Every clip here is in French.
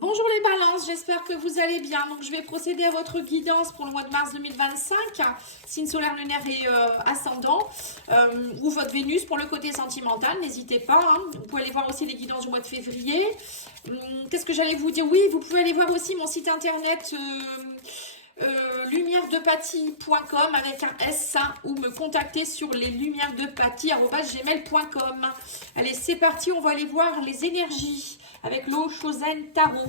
Bonjour les balances, j'espère que vous allez bien. Donc je vais procéder à votre guidance pour le mois de mars 2025, signe solaire lunaire et ascendant, ou votre Vénus pour le côté sentimental, n'hésitez pas. Vous pouvez aller voir aussi les guidances du mois de février. Qu'est-ce que j'allais vous dire? Oui, vous pouvez aller voir aussi mon site internet lumièredepathie.com avec un S ou me contacter sur leslumièresdepathie@gmail.com. Allez, c'est parti, on va aller voir les énergies avec l'eau Chosen Tarot.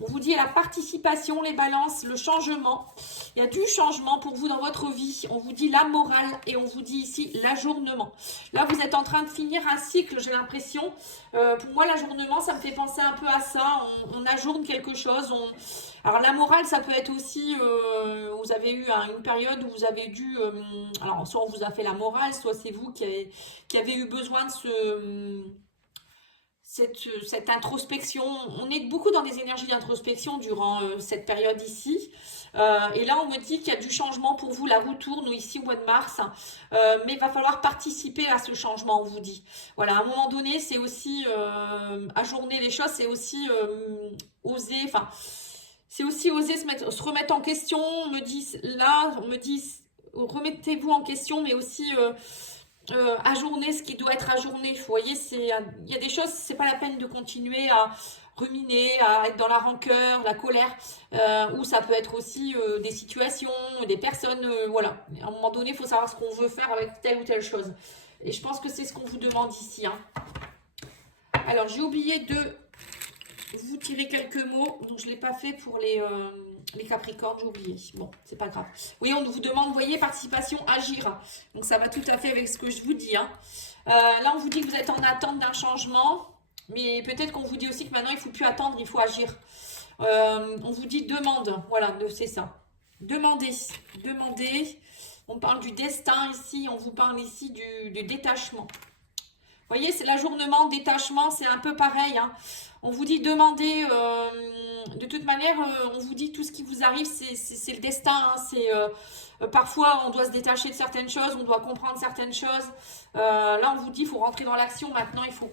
On vous dit la participation, les balances, le changement. Il y a du changement pour vous dans votre vie. On vous dit la morale et on vous dit ici l'ajournement. Là, vous êtes en train de finir un cycle, j'ai l'impression. Pour moi, l'ajournement, ça me fait penser un peu à ça. On ajourne quelque chose. Alors, la morale, ça peut être aussi, vous avez eu une période où vous avez dû... alors, soit on vous a fait la morale, soit c'est vous qui avez eu besoin de cette introspection. On est beaucoup dans des énergies d'introspection durant cette période ici. Et là, on me dit qu'il y a du changement pour vous. La roue tourne ici au mois de mars. Mais il va falloir participer à ce changement, on vous dit. Voilà, à un moment donné, c'est aussi ajourner les choses, c'est aussi oser... Enfin, c'est aussi oser se remettre en question. On me dit, remettez-vous en question, mais aussi... ajourner ce qui doit être ajourné. Vous voyez, il y a des choses, c'est pas la peine de continuer à ruminer, à être dans la rancœur, la colère, ou ça peut être aussi des situations, des personnes, voilà. À un moment donné, il faut savoir ce qu'on veut faire avec telle ou telle chose. Et je pense que c'est ce qu'on vous demande ici. Alors, j'ai oublié de vous tirer quelques mots, donc je ne l'ai pas fait pour les Capricornes, j'ai oublié. Bon, c'est pas grave. Oui, on vous demande, vous voyez, participation, agir. Donc ça va tout à fait avec ce que je vous dis. Là, on vous dit que vous êtes en attente d'un changement, mais peut-être qu'on vous dit aussi que maintenant, il ne faut plus attendre, il faut agir. On vous dit demande, voilà, c'est ça. Demandez, demandez. On parle du destin ici, on vous parle ici du détachement. Vous voyez, c'est l'ajournement, détachement, c'est un peu pareil. On vous dit demander, de toute manière, on vous dit tout ce qui vous arrive, c'est le destin. Parfois, on doit se détacher de certaines choses, on doit comprendre certaines choses. Là, on vous dit, il faut rentrer dans l'action maintenant, il ne faut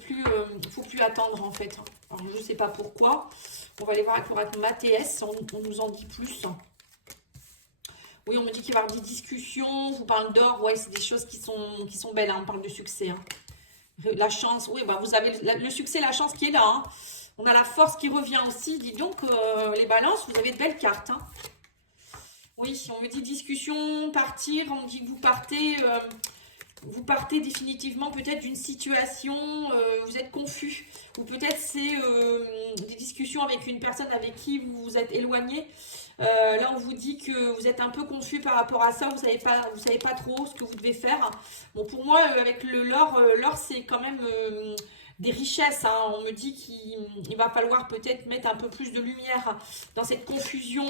plus attendre en fait. Alors, je ne sais pas pourquoi. On va aller voir avec l'oracle Mathéès, on nous en dit plus. Oui, on me dit qu'il va y avoir des discussions, on vous parle d'or, ouais, c'est des choses qui sont belles, on parle de succès. La chance, oui, bah vous avez le succès, la chance qui est là. On a la force qui revient aussi. Dis donc, les balances, vous avez de belles cartes. Oui, on me dit discussion, partir. On me dit que vous partez définitivement peut-être d'une situation, vous êtes confus. Ou peut-être c'est des discussions avec une personne avec qui vous vous êtes éloigné. Là, on vous dit que vous êtes un peu confus par rapport à ça, vous savez pas trop ce que vous devez faire. Bon, pour moi, avec l'or, c'est quand même des richesses. On me dit qu'il va falloir peut-être mettre un peu plus de lumière dans cette confusion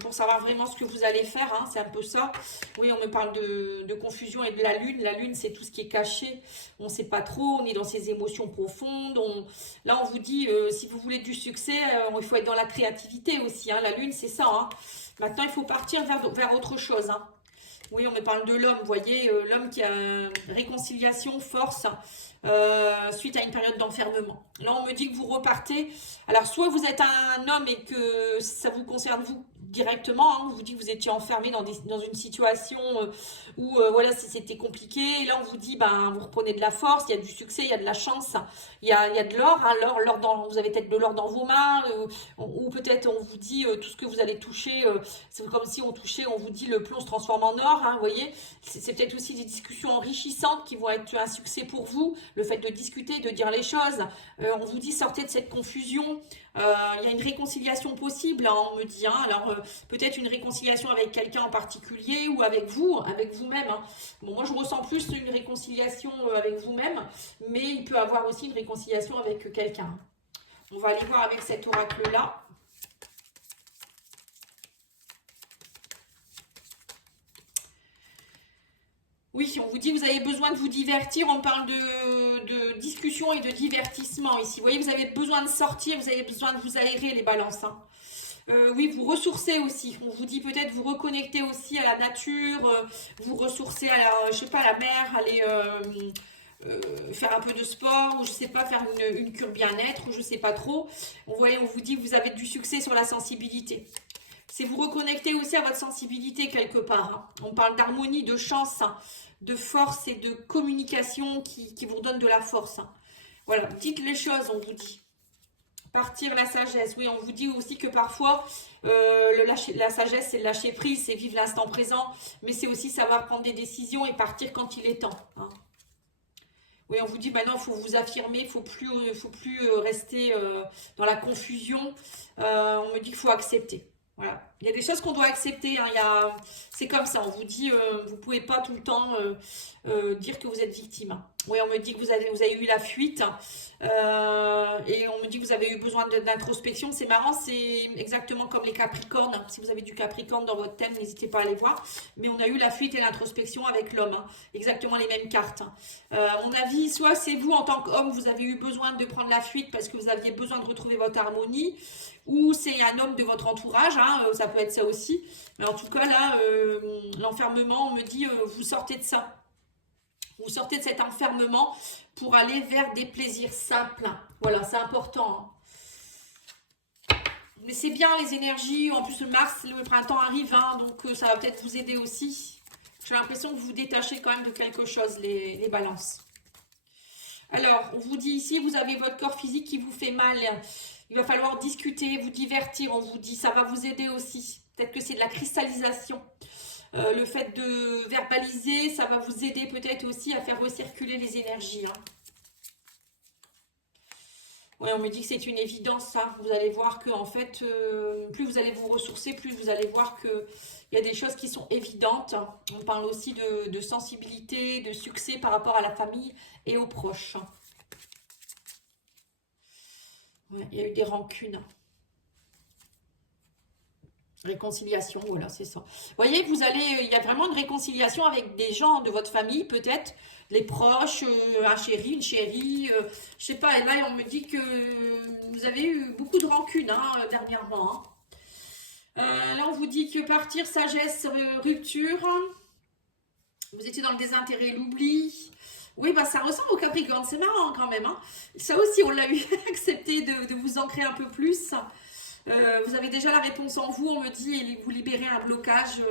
pour savoir vraiment ce que vous allez faire. C'est un peu ça. Oui, on me parle de confusion et de la lune. La lune, c'est tout ce qui est caché. On ne sait pas trop, on est dans ses émotions profondes. Là, on vous dit, si vous voulez du succès, il faut être dans la créativité aussi. La lune, c'est ça. Maintenant, il faut partir vers autre chose. Oui, on me parle de l'homme, vous voyez, l'homme qui a réconciliation, force, suite à une période d'enfermement. Là, on me dit que vous repartez. Alors, soit vous êtes un homme et que ça vous concerne vous directement, on vous dit que vous étiez enfermé dans une situation où voilà, c'était compliqué. Et là, on vous dit, vous reprenez de la force, il y a du succès, il y a de la chance, il y a de l'or. Vous avez peut-être de l'or dans vos mains, ou peut-être on vous dit tout ce que vous allez toucher, c'est comme si on touchait, on vous dit le plomb se transforme en or, vous voyez. C'est peut-être aussi des discussions enrichissantes qui vont être un succès pour vous, le fait de discuter, de dire les choses. On vous dit sortez de cette confusion. Il y a une réconciliation possible, on me dit. Alors peut-être une réconciliation avec quelqu'un en particulier ou avec vous-même. Bon, moi je ressens plus une réconciliation avec vous-même, mais il peut y avoir aussi une réconciliation avec quelqu'un. On va aller voir avec cet oracle-là. Oui, on vous dit que vous avez besoin de vous divertir. On parle de discussion et de divertissement ici. Vous voyez, vous avez besoin de sortir, vous avez besoin de vous aérer, les balances. Oui, vous ressourcer aussi. On vous dit peut-être vous reconnecter aussi à la nature, vous ressourcer à la, je sais pas, à la mer, aller faire un peu de sport, ou je sais pas, faire une cure bien-être, ou je sais pas trop. On vous dit que vous avez du succès sur la sensibilité. C'est vous reconnecter aussi à votre sensibilité quelque part. Hein. On parle d'harmonie, de chance, hein, de force et de communication qui vous donne de la force. Hein. Voilà, dites les choses, on vous dit. Partir la sagesse. Oui, on vous dit aussi que parfois, la sagesse, c'est le lâcher prise, c'est vivre l'instant présent, mais c'est aussi savoir prendre des décisions et partir quand il est temps. Hein. Oui, on vous dit maintenant, il faut vous affirmer, il ne faut plus rester dans la confusion. On me dit qu'il faut accepter. Voilà. Il y a des choses qu'on doit accepter. Hein. C'est comme ça. On vous dit, vous ne pouvez pas tout le temps dire que vous êtes victime. Oui, on me dit que vous avez eu la fuite. Et on me dit que vous avez eu besoin d'introspection. C'est marrant, c'est exactement comme les Capricornes. Si vous avez du Capricorne dans votre thème, n'hésitez pas à aller voir. Mais on a eu la fuite et l'introspection avec l'homme. Hein. Exactement les mêmes cartes. Hein. À mon avis, soit c'est vous en tant qu'homme, vous avez eu besoin de prendre la fuite parce que vous aviez besoin de retrouver votre harmonie. Ou c'est un homme de votre entourage, hein, ça peut être ça aussi. Mais en tout cas, là, l'enfermement, on me dit, vous sortez de ça. Vous sortez de cet enfermement pour aller vers des plaisirs simples. Voilà, c'est important. Hein. Mais c'est bien les énergies. En plus, le printemps arrive, hein, donc ça va peut-être vous aider aussi. J'ai l'impression que vous vous détachez quand même de quelque chose, les balances. Alors, on vous dit ici, vous avez votre corps physique qui vous fait mal. Il va falloir discuter, vous divertir, on vous dit, ça va vous aider aussi. Peut-être que c'est de la cristallisation. Le fait de verbaliser, ça va vous aider peut-être aussi à faire recirculer les énergies. Hein. Oui, on me dit que c'est une évidence, ça. Vous allez voir que, en fait, plus vous allez vous ressourcer, plus vous allez voir qu'il y a des choses qui sont évidentes. On parle aussi de sensibilité, de succès par rapport à la famille et aux proches. Ouais, il y a eu des rancunes. Réconciliation, voilà, c'est ça. Vous voyez, il y a vraiment une réconciliation avec des gens de votre famille, peut-être, les proches, un chéri, une chérie, je sais pas, et là, on me dit que vous avez eu beaucoup de rancunes, hein, dernièrement. Hein. Là, on vous dit que partir, sagesse, rupture, vous étiez dans le désintérêt, l'oubli. Oui, bah ça ressemble au Capricorne, c'est marrant quand même. Hein. Ça aussi, on l'a eu, accepté de vous ancrer un peu plus. Vous avez déjà la réponse en vous, on me dit, et vous libérez un blocage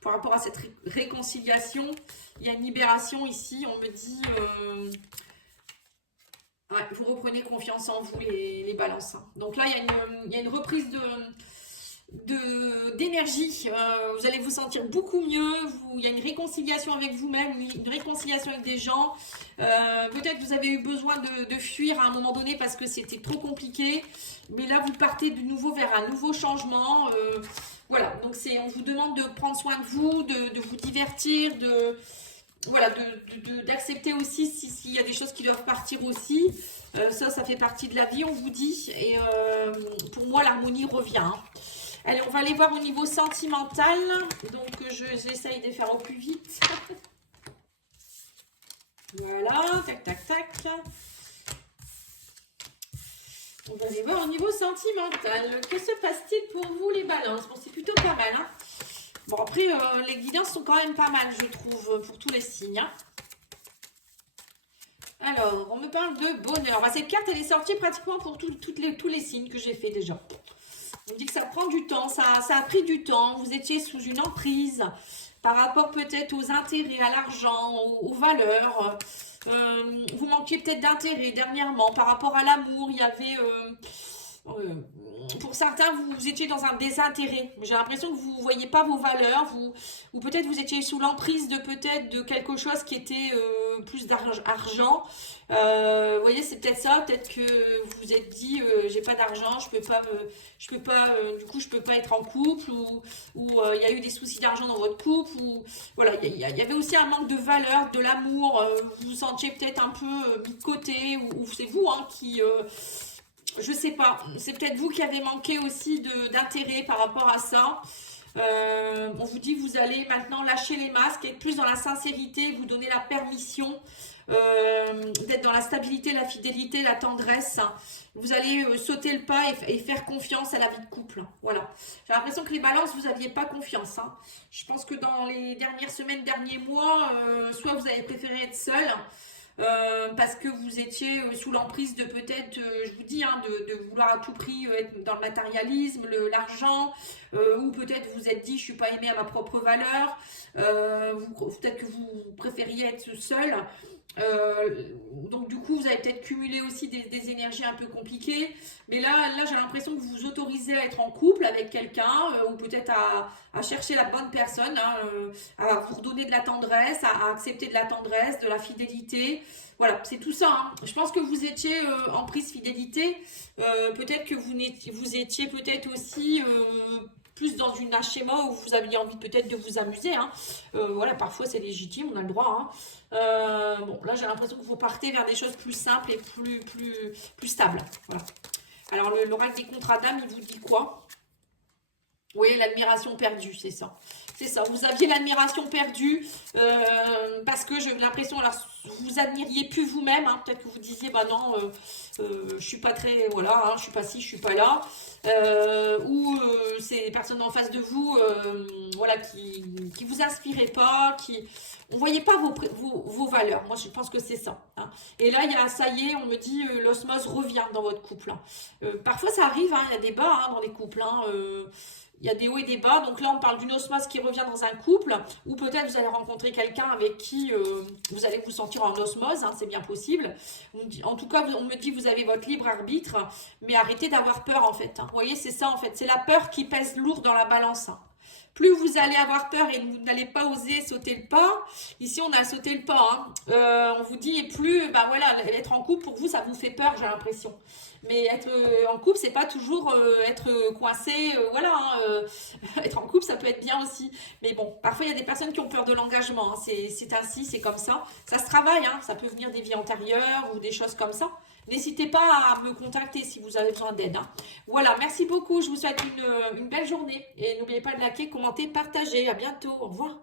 par rapport à cette réconciliation. Il y a une libération ici, on me dit, ouais, vous reprenez confiance en vous, les balances. Hein. Donc là, il y a une reprise d'énergie, vous allez vous sentir beaucoup mieux, il y a une réconciliation avec vous-même, une réconciliation avec des gens, peut-être vous avez eu besoin de fuir à un moment donné parce que c'était trop compliqué, mais là vous partez de nouveau vers un nouveau changement, voilà, donc on vous demande de prendre soin de vous, de vous divertir, voilà, d'accepter aussi s'il y a des choses qui doivent partir aussi, ça fait partie de la vie, on vous dit, et pour moi l'harmonie revient, hein. Allez, on va aller voir au niveau sentimental. Donc, j'essaye de faire au plus vite. Voilà, tac, tac, tac. On va aller voir au niveau sentimental. Que se passe-t-il pour vous, les balances? Bon, c'est plutôt pas mal. Hein. Bon, après, les guidances sont quand même pas mal, je trouve, pour tous les signes. Hein. Alors, on me parle de bonheur. Bah, cette carte, elle est sortie pratiquement pour tous les signes que j'ai fait déjà. On dit que ça prend du temps, ça a pris du temps, vous étiez sous une emprise par rapport peut-être aux intérêts, à l'argent, aux valeurs. Vous manquiez peut-être d'intérêt dernièrement par rapport à l'amour, il y avait... pour certains, vous étiez dans un désintérêt. J'ai l'impression que vous ne voyez pas vos valeurs, ou peut-être vous étiez sous l'emprise de quelque chose qui était plus d'argent. Vous voyez, c'est peut-être ça. Peut-être que vous vous êtes dit, j'ai pas d'argent, du coup, je peux pas être en couple, ou il y a eu des soucis d'argent dans votre couple, ou voilà, il y avait aussi un manque de valeur, de l'amour. Vous vous sentiez peut-être un peu mis de côté, ou c'est vous hein, qui je sais pas, c'est peut-être vous qui avez manqué aussi d'intérêt par rapport à ça. On vous dit vous allez maintenant lâcher les masques, être plus dans la sincérité, vous donner la permission d'être dans la stabilité, la fidélité, la tendresse. Vous allez sauter le pas et faire confiance à la vie de couple. Voilà. J'ai l'impression que les balances, vous n'aviez pas confiance. Hein. Je pense que dans les dernières semaines, derniers mois, soit vous avez préféré être seul, parce que vous étiez sous l'emprise de peut-être, je vous dis, hein, de vouloir à tout prix être dans le matérialisme, l'argent, ou peut-être vous êtes dit, je suis pas aimé à ma propre valeur, peut-être que vous préfériez être seul. Donc du coup vous avez peut-être cumulé aussi des énergies un peu compliquées, mais là j'ai l'impression que vous vous autorisez à être en couple avec quelqu'un, ou peut-être à chercher la bonne personne, hein, à vous redonner de la tendresse, à accepter de la tendresse, de la fidélité. Voilà, c'est tout ça, hein. Je pense que vous étiez en prise fidélité, peut-être que vous étiez peut-être aussi plus dans un schéma où vous aviez envie peut-être de vous amuser, hein. Voilà, parfois c'est légitime, on a le droit, hein. Bon, là j'ai l'impression que vous partez vers des choses plus simples et plus stables. Voilà. Alors l'oracle des contrats d'âme, il vous dit quoi? Oui, l'admiration perdue, c'est ça. C'est ça, vous aviez l'admiration perdue parce que j'ai l'impression, alors vous admiriez plus vous-même, hein, peut-être que vous disiez, bah non, je suis pas très, voilà, hein, je suis pas ci, je suis pas là, ou c'est les personnes en face de vous, voilà, qui vous inspiraient pas, on voyait pas vos valeurs. Moi, je pense que c'est ça, hein. Et là, ça y est, on me dit, l'osmose revient dans votre couple, hein. Parfois, ça arrive, hein, il y a des bas, hein, dans les couples, hein, il y a des hauts et des bas. Donc là, on parle d'une osmose qui revient dans un couple, ou peut-être vous allez rencontrer quelqu'un avec qui vous allez vous sentir en osmose, hein, c'est bien possible. En tout cas, on me dit vous avez votre libre arbitre, mais arrêtez d'avoir peur en fait, hein. Vous voyez, c'est ça en fait, c'est la peur qui pèse lourd dans la balance, hein. Plus vous allez avoir peur et vous n'allez pas oser sauter le pas. Ici, on a sauté le pas, hein. On vous dit, et plus, bah voilà, être en couple, pour vous, ça vous fait peur, j'ai l'impression. Mais être en couple, c'est pas toujours être coincé, voilà, hein, être en couple, ça peut être bien aussi. Mais bon, parfois, il y a des personnes qui ont peur de l'engagement, hein. C'est ainsi, c'est comme ça. Ça se travaille, hein. Ça peut venir des vies antérieures ou des choses comme ça. N'hésitez pas à me contacter si vous avez besoin d'aide, hein. Voilà, merci beaucoup. Je vous souhaite une belle journée. Et n'oubliez pas de liker, commenter, partager. À bientôt. Au revoir.